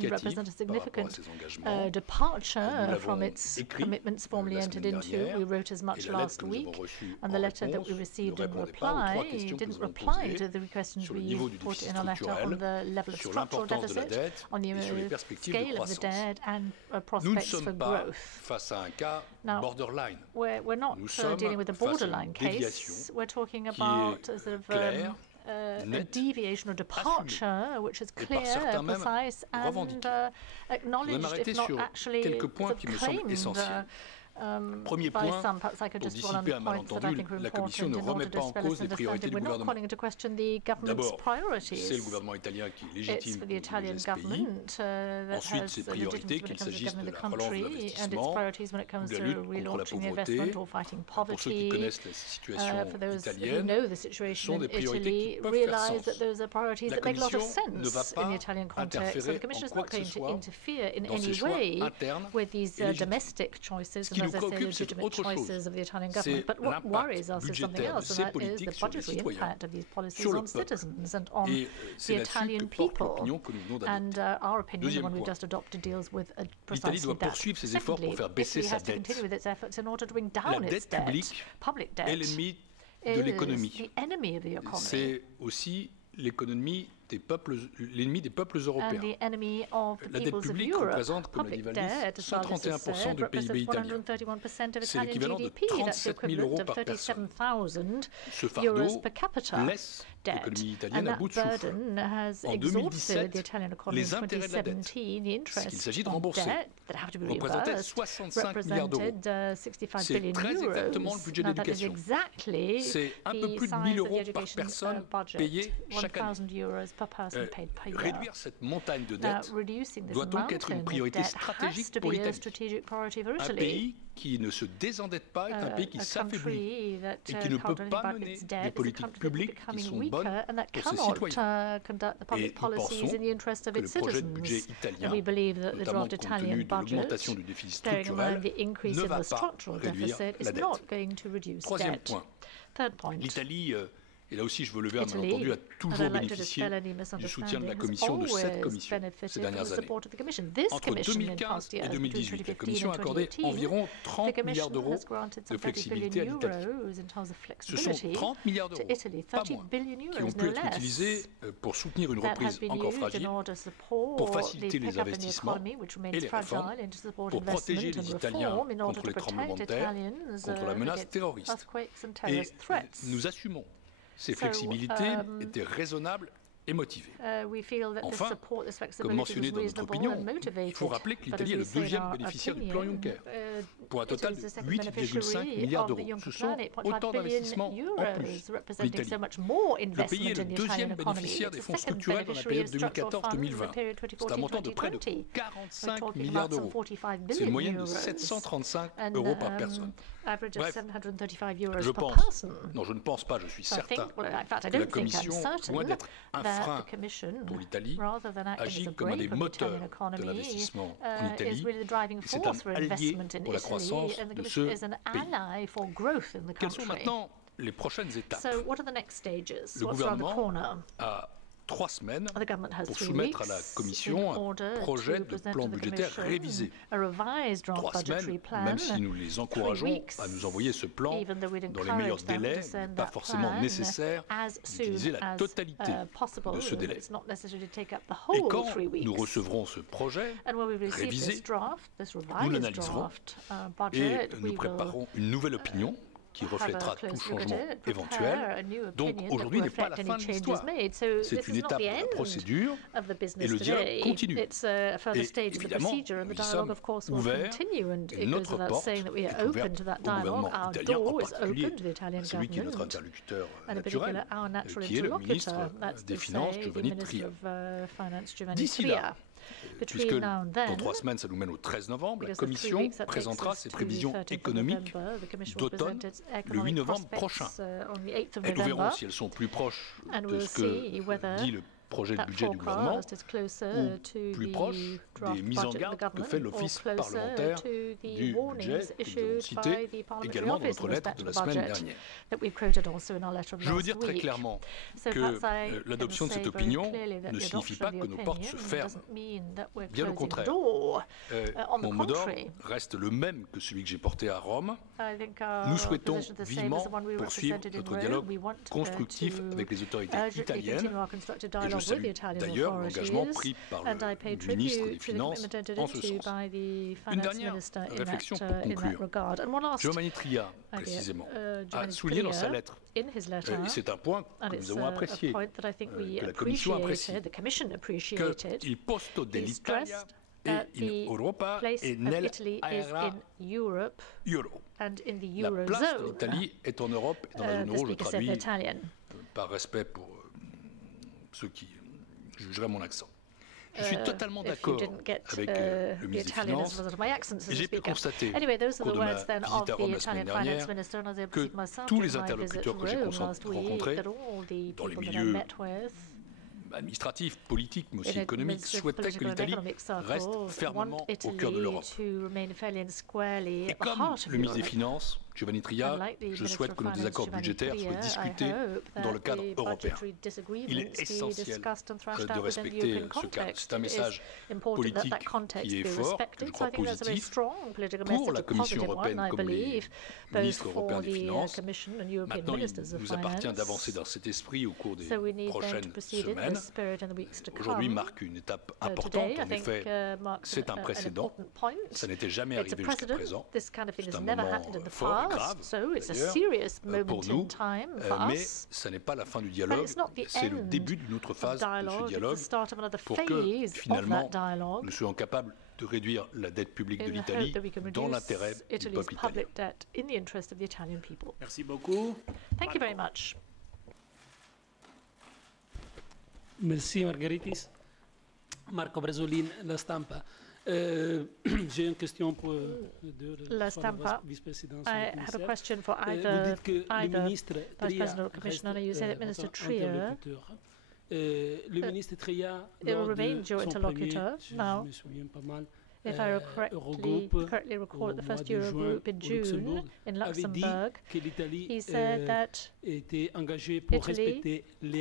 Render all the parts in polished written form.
represent a significant departure from its commitments formally entered into. We wrote as much last week, and the letter that we received in reply didn't reply to the questions we put in a letter on the level of structural deficit, on the scale of the debt, and prospects for growth. Now, we're not dealing with a borderline case. We're talking about a sort of a deviation or departure which is clear, precise, and acknowledged, if not actually claimed. By some, perhaps I could just dwell on the points that I think are important in order to spell us understanding. We're not calling into question the government's priorities. It's for the Italian government that has legitimacy when it comes to the government of the country and its priorities when it comes to relaunching the investment or fighting poverty. For those who know the situation in Italy, realize that those are priorities that make a lot of sense in the Italian context. So the Commission is not going to interfere in any way with these domestic choices, as I say, legitimate choices of the Italian government. But what worries us is something else, and that is the budgetary impact of these policies on citizens and on the Italian people. And our opinion, the one we've just adopted, deals with precisely that. Secondly, Italy has to continue with its efforts in order to bring down its debt. Public debt is the enemy of the economy. L'ennemi des peuples européens. La dette publique représente, comme l'a dit Valdis, 131% du PIB italien. C'est l'équivalent de 37 000 € par personne. Ce fardeau laisse l'économie italienne à bout de souffle. En 2017, les intérêts de la dette, ce qu'il s'agit de rembourser, représentaient 65 milliards d'euros. C'est très exactement le budget de l'éducation. C'est un peu plus de 1 000 € par personne payés chaque année. Réduire cette montagne de dette doit donc être une priorité stratégique pour l'Italie. Un pays qui ne se désendette pas est un pays qui s'affaiblit et qui ne peut pas mener des politiques publiques qui sont bonnes pour ses citoyens. Et nous pensons que le projet de budget italien, notamment compte tenu de l'augmentation du déficit structurel, ne va pas réduire la dette. Troisième point, l'Italie, et là aussi, je veux le dire, bien entendu, a toujours bénéficié du soutien de la Commission, de cette Commission, ces dernières années. Entre 2015 et 2018, la Commission a accordé environ 30 milliards d'euros de flexibilité à l'Italie. Ce sont 30 milliards d'euros, pas moins, qui ont pu être utilisés pour soutenir une reprise encore fragile, pour faciliter les investissements et les réformes, pour protéger les Italiens contre les tremblements de terre, contre la menace terroriste. Et nous assumons ces flexibilités étaient raisonnables et motivées. Enfin, comme mentionné dans notre opinion, il faut rappeler que l'Italie est le deuxième bénéficiaire du plan Juncker, pour un total de 8,5 milliards d'euros. Ce sont autant d'investissements en plus pour l'Italie. Le pays est le deuxième bénéficiaire des fonds structurels dans la période 2014-2020. C'est un montant de près de 45 milliards d'euros. C'est une moyenne de 735 € par personne. Bref, je pense, non, je ne pense pas, je suis certain que la Commission, loin d'être un frein pour l'Italie, agit comme un des moteurs de l'investissement en Italie. C'est un allié pour la croissance de ce pays. Quelles sont maintenant les prochaines étapes? Le gouvernement a 3 semaines pour soumettre à la Commission un projet de plan budgétaire révisé. 3 semaines, même si nous les encourageons à nous envoyer ce plan dans les meilleurs délais, il n'est pas forcément nécessaire d'utiliser la totalité de ce délai. Et quand nous recevrons ce projet révisé, nous l'analyserons et nous préparerons une nouvelle opinion qui reflètera tout changement éventuel. Donc aujourd'hui n'est pas la fin de l'histoire. C'est une étape de la procédure et le dialogue continue. Et évidemment, nous y sommes ouverts et notre porte est ouverte au gouvernement italien, en particulier à celui qui est notre interlocuteur naturel, qui est le ministre des Finances, Giovanni Tria. D'ici là, puisque dans 3 semaines, ça nous mène au 13 novembre, la Commission présentera ses prévisions économiques d'automne le 8 novembre prochain. Et nous verrons si elles sont plus proches de ce que dit le projet de budget du gouvernement ou plus proche des mises en garde que fait l'Office parlementaire du budget que nous avons cité également dans notre lettre de la semaine dernière. Je veux dire très clairement que l'adoption de cette opinion ne signifie pas que nos portes se ferment. Bien au contraire. Mon mot d'ordre reste le même que celui que j'ai porté à Rome. Nous souhaitons vivement poursuivre notre dialogue constructif avec les autorités italiennes et je salue d'ailleurs l'engagement pris par le ministre des Finances en ce sens. Une dernière réflexion pour conclure. Giovanni Tria, précisément, a souligné dans sa lettre, et c'est un point que nous avons apprécié, que la Commission apprécie, que il posto dell'Italia è in Europa e nell'area euro. La place de l'Italie est en Europe et dans la zone euro, je traduis par respect pour ceux qui jugeraient mon accent. Je suis totalement d'accord avec le ministre des Finances et j'ai pu constater au cours de ma visite à Rome la semaine dernière que tous les interlocuteurs que j'ai rencontrés dans les milieux administratifs, politiques, mais aussi économiques, souhaitaient que l'Italie reste fermement au cœur de l'Europe. Et comme le ministre des Finances, Giovanni Tria, je souhaite que nos désaccords budgétaires soient discutés dans le cadre européen. Il est essentiel de respecter ce cadre. C'est un message politique qui est fort, que je crois positif, pour la Commission européenne comme les ministres européens des Finances. Maintenant, il nous appartient d'avancer dans cet esprit au cours des prochaines semaines. Aujourd'hui marque une étape importante. En effet, c'est un précédent. Ça n'était jamais arrivé jusqu'à présent. C'est un moment fort et grave, d'ailleurs, pour nous, mais ce n'est pas la fin du dialogue, c'est le début d'une autre phase de ce dialogue pour que, finalement, nous soyons capables de réduire la dette publique de l'Italie dans l'intérêt du peuple italien. Merci beaucoup. Thank you very much. Merci Margaritis. Marco Bresolin, La Stampa. J'ai une question pour La Stampa. I have a question for either Vice President or Commissioner. You say that Minister Tria will remain your interlocutor now. If I correctly recall, at the first Eurogroup in June in Luxembourg, he said that Italy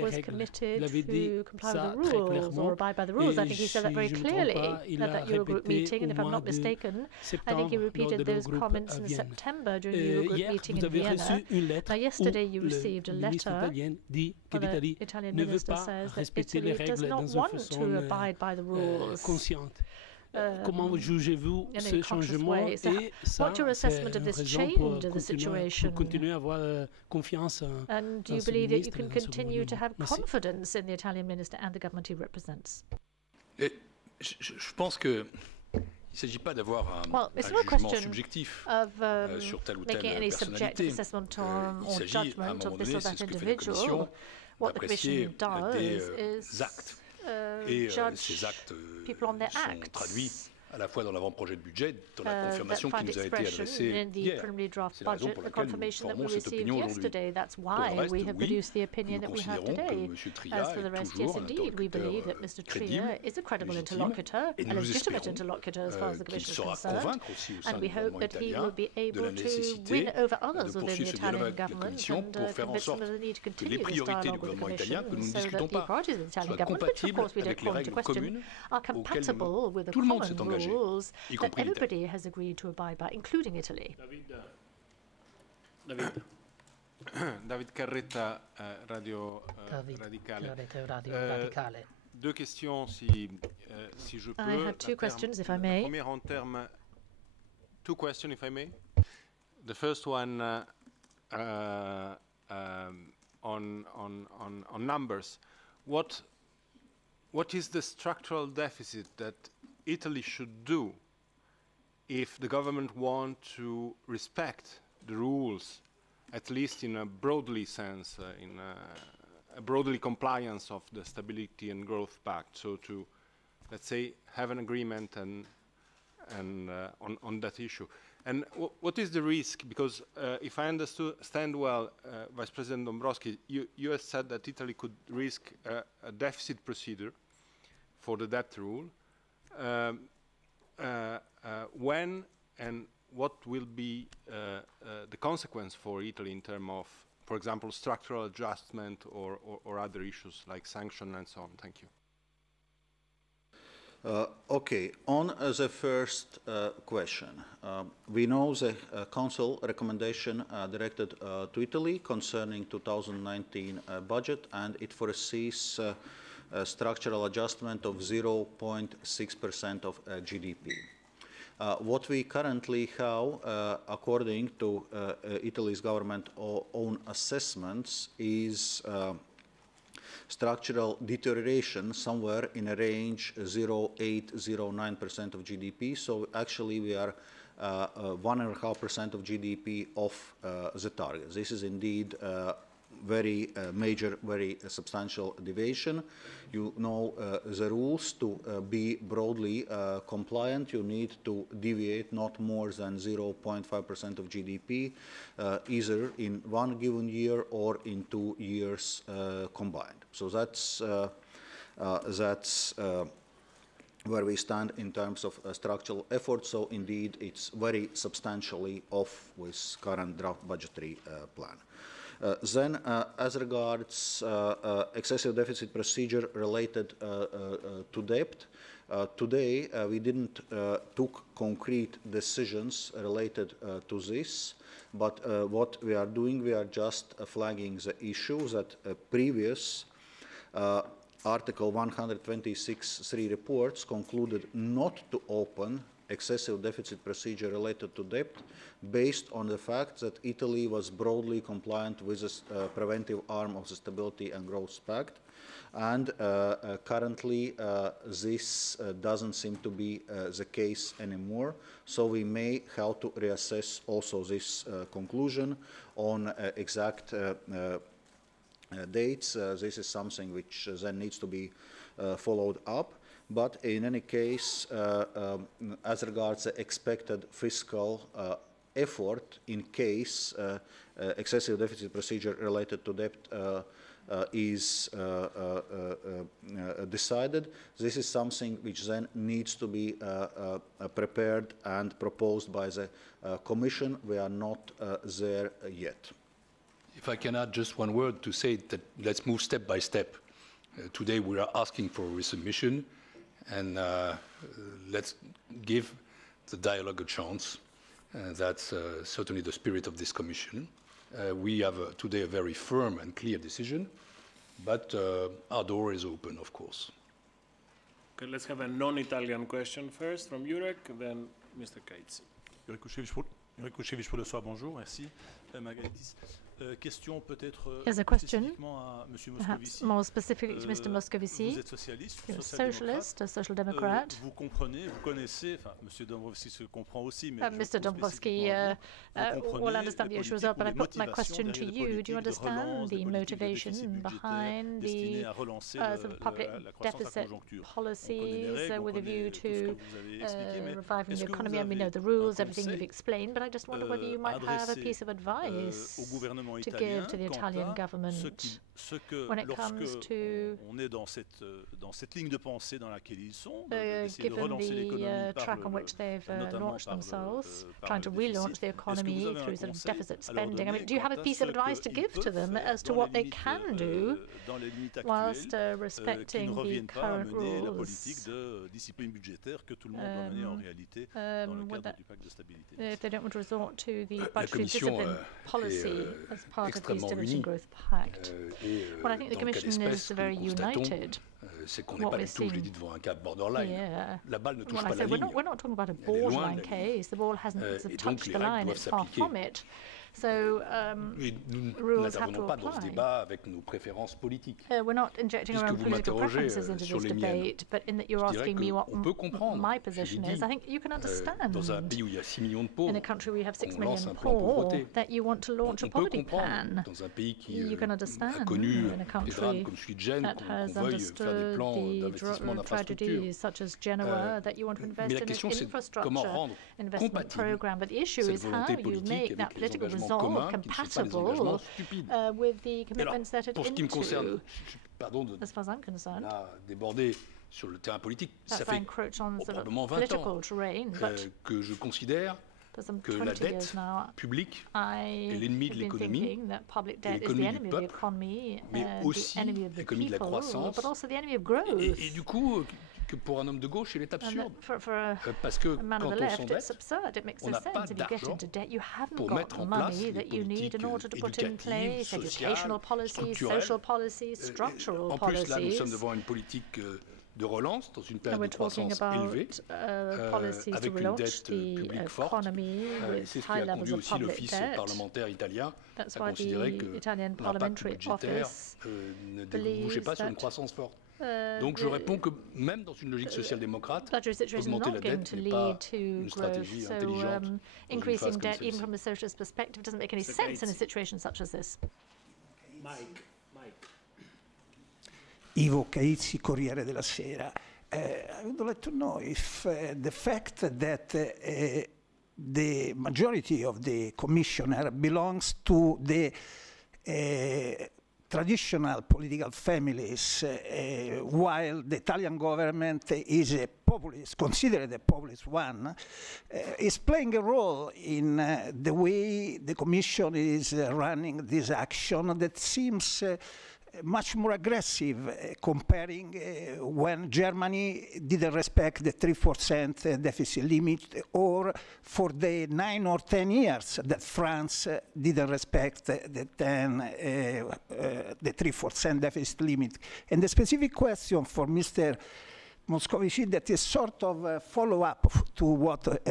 was committed to comply with the rules or abide by the rules. I think he said that very clearly at that Eurogroup meeting, and if I'm not mistaken, I think he repeated those comments in September during the Eurogroup meeting in Vienna. Now, yesterday you received a letter where the Italian minister says that Italy does not want to abide by the rules. Comment jugez-vous ce changement et ça, c'est une raison pour continuer à avoir confiance and do you believe that you can continue to have confidence in the Italian minister and the government he represents? Je pense que il ne s'agit pas d'avoir un jugement subjectif sur telle ou telle personnalité. Il s'agit à un moment donné, c'est ce que fait la Commission, d'apprécier des actes. Et ces actes sont traduits à la fois dans l'avant-projet de budget, dans la confirmation qui nous a été adressée hier. C'est la raison pour laquelle nous formons cette opinion aujourd'hui. Pour le reste, oui, nous considérons que M. Tria est toujours un interlocuteur crédible, légitime, et nous espérons qu'il saura convaincre aussi au sein du gouvernement italien de la nécessité de poursuivre ce dialogue avec la Commission pour faire en sorte que les priorités du gouvernement italien, que nous ne discutons pas, soient compatibles avec les règles communes auxquelles tout le monde s'est engagé. Rules that everybody has agreed to abide by, including Italy. David Carretta, Radio Radicale. Deux questions, si je peux. I have two questions, if I may. La première en termes, two questions, if I may. The first one on numbers. What is the structural deficit that Italy should do if the government wants to respect the rules, at least in a broadly sense, in a broadly compliance of the Stability and Growth Pact, so to, let's say, have an agreement and on that issue. And what is the risk? Because if I understand well, Vice President Dombrovskis, you have said that Italy could risk a deficit procedure for the debt rule. When and what will be the consequence for Italy in terms of, for example, structural adjustment or other issues like sanction and so on? Thank you. Okay, on the first question, we know the Council recommendation directed to Italy concerning 2019 budget, and it foresees a structural adjustment of 0.6% of GDP. What we currently have, according to Italy's government own assessments, is structural deterioration somewhere in a range 0.8–0.9% of GDP. So actually we are 1.5% of GDP off the target. This is indeed very major, very substantial deviation. You know the rules. To be broadly compliant, you need to deviate not more than 0.5% of GDP, either in one given year or in 2 years combined. So that's where we stand in terms of structural effort. So indeed, it's very substantially off with current draft budgetary plan. Then, as regards excessive deficit procedure related to debt, today we didn't took concrete decisions related to this, but what we are doing, we are just flagging the issue that previous Article 126.3 reports concluded not to open excessive deficit procedure related to debt based on the fact that Italy was broadly compliant with the preventive arm of the Stability and Growth Pact. And currently this doesn't seem to be the case anymore. So we may have to reassess also this conclusion on exact dates. This is something which then needs to be followed up. But in any case, as regards the expected fiscal effort in case excessive deficit procedure related to debt is decided, this is something which then needs to be prepared and proposed by the Commission. We are not there yet. If I can add just one word to say that let's move step by step. Today we are asking for a resubmission, and let's give the dialogue a chance. That's certainly the spirit of this Commission. We have today a very firm and clear decision, but our door is open, of course. Okay, let's have a non-Italian question first from Jurek, then Mr. Kaitsi. Jurek Kuszewicz, pour le soir, bonjour, merci. Margaritis. Question peut-être perhaps more specifically to Mr. Moscovici. Vous êtes socialiste, you're a socialist, a social democrat. Vous comprenez, vous connaissez, enfin, Monsieur Dombrovskis se comprend aussi, mais Mr. Dombrovskis will understand the issue as well, but I put my question to you. Do you understand the motivation behind the public deficit policies with a view to reviving the economy? And we know the rules, everything you've explained, but I just wonder whether you might have a piece of advice to give to the Italian government when it comes to, given the track on which they've launched themselves, trying to relaunch the economy through sort of deficit spending. I mean, do you have a piece of advice to give to them as to what they can do whilst respecting the current rules? If they don't want to resort to the budgetary discipline policy as part of the Stability and Growth Pact. Well, I think the Commission is very united. What we're seeing here, well, I said we're not talking about a borderline case. The ball hasn't touched the line, it's far from it. So rules have to apply. Pas dans ce débat avec nos préférences politiques. We're not injecting our own political preferences into this debate, but in that you're asking me what my position is, I think you can understand. Dans un pays où il y a 6 millions de pauvres, in a country where you have 6 million poor, that you want to launch a poverty plan. Dans un pays qui you can understand a connu in a country that has understood the tragedies such as Genoa, that you want to invest in an infrastructure investment program. But the issue is how you make that political resolve compatible with the commitments that it into. As far as I'm concerned, sur le terrain politique, ça fait probablement 20 ans que je considère que la dette publique est l'ennemi de l'économie, l'économie du peuple, mais aussi l'économie de la croissance. Et du coup, que pour un homme de gauche, il est absurde. Parce que quand on s'endette, on n'a pas d'argent pour mettre en place les politiques éducatives, sociales, structurelles. En plus, là, nous sommes devant une politique de relance dans une période de croissance élevée, avec une dette publique forte. C'est ce qui a conduit aussi l'Office parlementaire italien à considérer que l'impact budgétaire ne débouchait pas sur une croissance forte. Donc je réponds que même dans une logique social-démocrate, augmenter la dette n'est pas une stratégie intelligente. Increasing debt, even from a socialist perspective, doesn't make any sense in a situation such as this. Mike. Ivo Caizzi, Corriere della Sera. I would like to know if the fact that the majority of the commissioner belongs to the traditional political families, while the Italian government is a populist, considered a populist one, is playing a role in the way the Commission is running this action that seems much more aggressive comparing when Germany didn't respect the 3% deficit limit, or for the 9 or 10 years that France didn't respect the 3% deficit limit. And the specific question for Mr. Moscovici, that is sort of a follow-up to what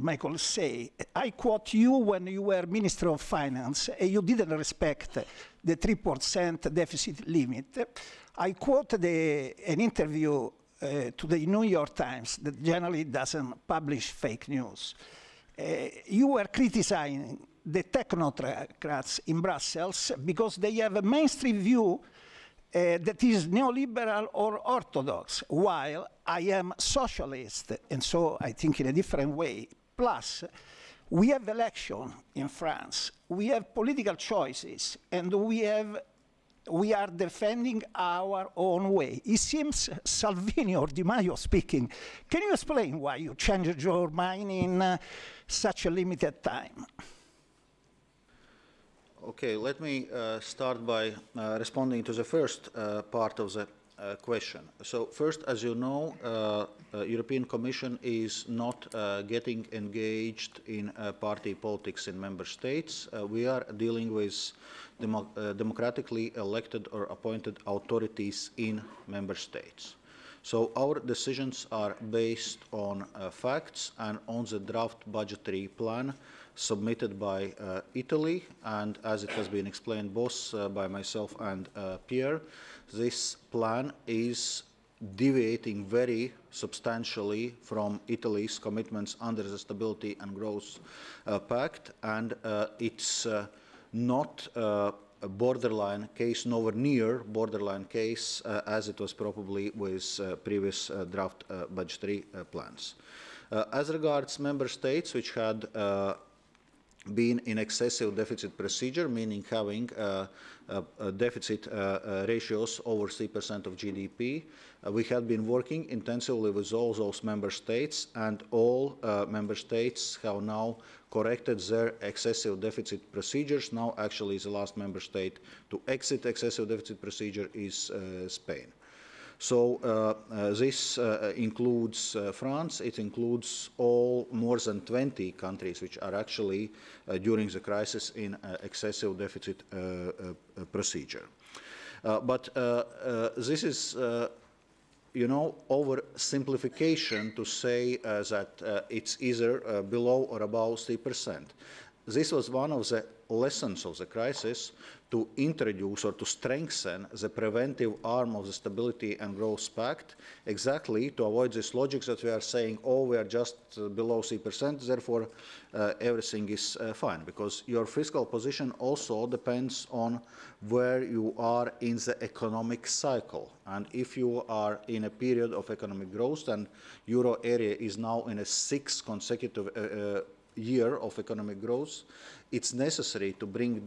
Michael say. I quote you when you were Minister of Finance, and you didn't respect the 3% deficit limit. I quote an interview to the New York Times that generally doesn't publish fake news. You were criticizing the technocrats in Brussels because they have a mainstream view that is neoliberal or orthodox, while I am socialist, and so I think in a different way. Plus, we have election in France, we have political choices, and we are defending our own way. It seems Salvini or Di Maio speaking. Can you explain why you changed your mind in such a limited time? Okay, let me start by responding to the first part of the question. So first, as you know, European Commission is not getting engaged in party politics in member states. We are dealing with democratically elected or appointed authorities in member states. So our decisions are based on facts and on the draft budgetary plan submitted by Italy, and as it has been explained both by myself and Pierre, this plan is deviating very substantially from Italy's commitments under the Stability and Growth Pact, and it's not a borderline case, nowhere near borderline case as it was probably with previous draft budgetary plans. As regards member states which had been in excessive deficit procedure, meaning having deficit ratios over 3% of GDP. We have been working intensively with all those member states, and all member states have now corrected their excessive deficit procedures. Now, actually, the last member state to exit excessive deficit procedure is Spain. So this includes France, it includes all more than 20 countries which are actually during the crisis in excessive deficit procedure. But this is you know, oversimplification to say that it's either below or above 3%. this was one of the lessons of the crisis, to introduce or to strengthen the preventive arm of the Stability and Growth Pact, exactly to avoid this logic that we are saying, oh, we are just below 3%, therefore everything is fine, because your fiscal position also depends on where you are in the economic cycle. And if you are in a period of economic growth, and euro area is now in a 6th consecutive year of economic growth, it's necessary to bring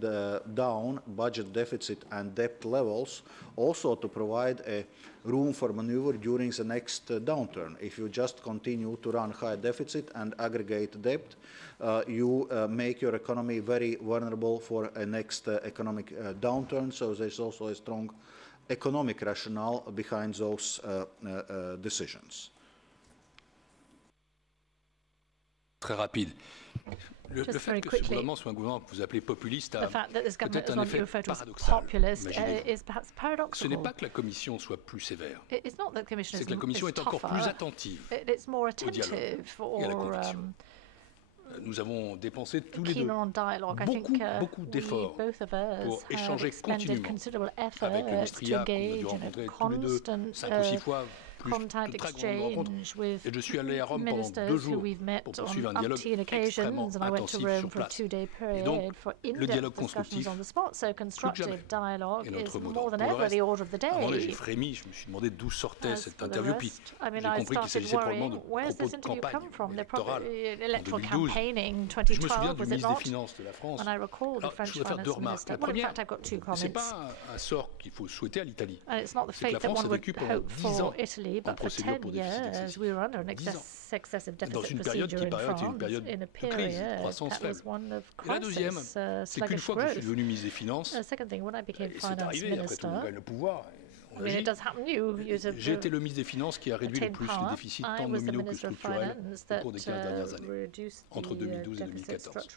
down budget deficit and debt levels, also to provide a room for maneuver during the next downturn. If you just continue to run high deficit and aggregate debt, you make your economy very vulnerable for a next economic downturn. So there's also a strong economic rationale behind those decisions. Très rapide. Le fait que ce gouvernement soit un gouvernement que vous appelez populiste a peut-être un effet paradoxal. Ce n'est pas que la Commission soit plus sévère, c'est que la Commission est encore plus attentive au dialogue et à la conviction. Nous avons dépensé tous les deux beaucoup d'efforts pour échanger continuellement avec le ministère que nous avions rencontré tous les deux 5 ou 6 fois. Contact exchange with et je suis allé à Rome pendant 2 jours pour poursuivre un dialogue extrêmement intensif sur place. Et donc, le dialogue constructif, plus que jamais, est notre mot d'ordre. Pour le reste, j'ai frémi, je me suis demandé d'où sortait cette interview, puis j'ai compris qu'il s'agissait probablement de propos de campagne électorale en 2012. Je me souviens du ministre des Finances de la France. Alors, je voudrais faire 2 remarques. La première, ce n'est pas un sort qu'il faut souhaiter à l'Italie. C'est que la France a vécu pendant 10 ans but for 10 years we were under an excessive deficit procedure in France, in a period that was one of crisis, sluggish growth. Second thing, when I became finance minister, I mean, it does happen. J'ai été le ministre des Finances qui a réduit le plus les déficits tant nominaux que structurels au cours des 15 dernières années, entre 2012 et 2014.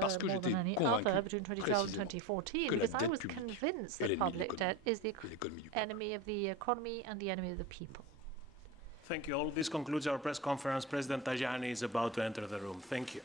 Parce que j'étais convaincu, précisément, que la dette publique est l'ennemi de l'économie et l'économie du peuple. Thank you all. This concludes our press conference. President Tajani is about to enter the room. Thank you.